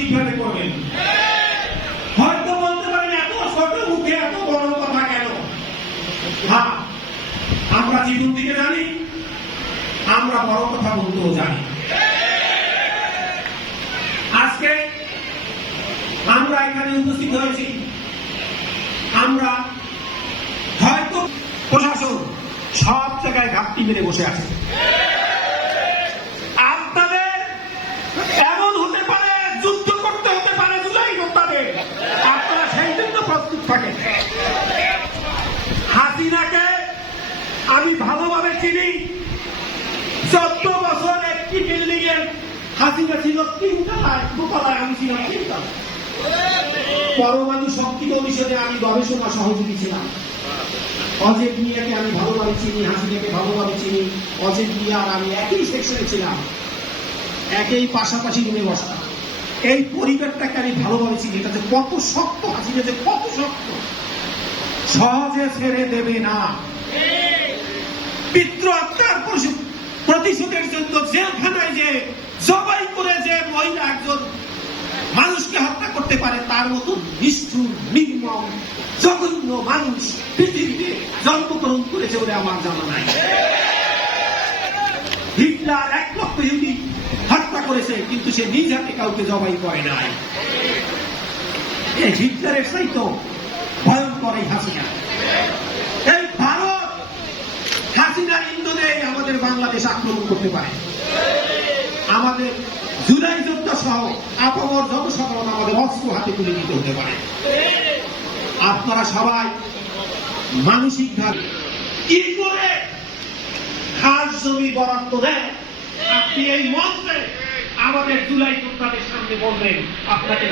মানসিকভাবে করবেন? হয়তো বলতে পারেন, এত ছোট মুখে এত বড় কথা কেন? আমরা জীবন দিকে জানি, আমরা বড় কথা বলতেও জানি। আজকে আমরা এখানে উপস্থিত হয়েছি। আমরা হয়তো প্রশাসন সব জায়গায় ঘাপটি মেরে বসে আছে আপনাদের এমন হতে পারে যুদ্ধ করতে হতে পারে জুলাই যোদ্ধাদের আপনারা সেই জন্য প্রস্তুত থাকেন হাসিনাকে আমি ভালোভাবে চিনি। চোদ্দ বছর একটি বিল্ডিং এর হাসিনা ছিল তিনতলায়, দোতলায় আমি ছিলাম তিনতলায় পরমাণু শক্তি পরিষদে আমি গবেষণা সহযোগী ছিলাম। অজিত মিয়াকে আমি ভালোভাবে চিনি, হাসিনাকে ভালোভাবে চিনি। অজিত মিয়া আর আমি একই সেকশনে ছিলাম। একই পাশাপাশি রুমে বসতাম। এই পরিবারটাকে আমি ভালোভাবে চিনি এটা যে কত শক্ত হাসিনা যে কত শক্ত। সহজে ছেড়ে দেবে না। পিতৃ হত্যার পরিশোধ- প্রতিশোধের জন্য জেলখানায় যে জবাই করে যে মহিলা একজন মানুষকে হত্যা করতে পারে, তার মতো নিষ্ঠুর, নির্মম, জঘন্য মানুষ পৃথিবীতে জন্মগ্রহণ করেছে বলে আমার জানা নাই। হিটলার করেছে, কিন্তু সে নিজ হাতে কাউকে জবাই করে নাই। হিটলারের চাইতো ভয়ঙ্কর এই হাসিনা। এই ভারত হাসিনার ইন্ধনে আমাদের বাংলাদেশ আক্রমণ করতে পারে। আমাদের জুলাই যোদ্ধা সহ আপামর সকল আমাদের অস্ত্র হাতে তুলে নিতে হতে পারে। আপনারা সবাই মানসিকভাবে কি করে খাস জমি বরাদ্দ দেন? আপনি এই মঞ্চে আমাদের জুলাই যোদ্ধাদের সামনে বলবেন আপনাকে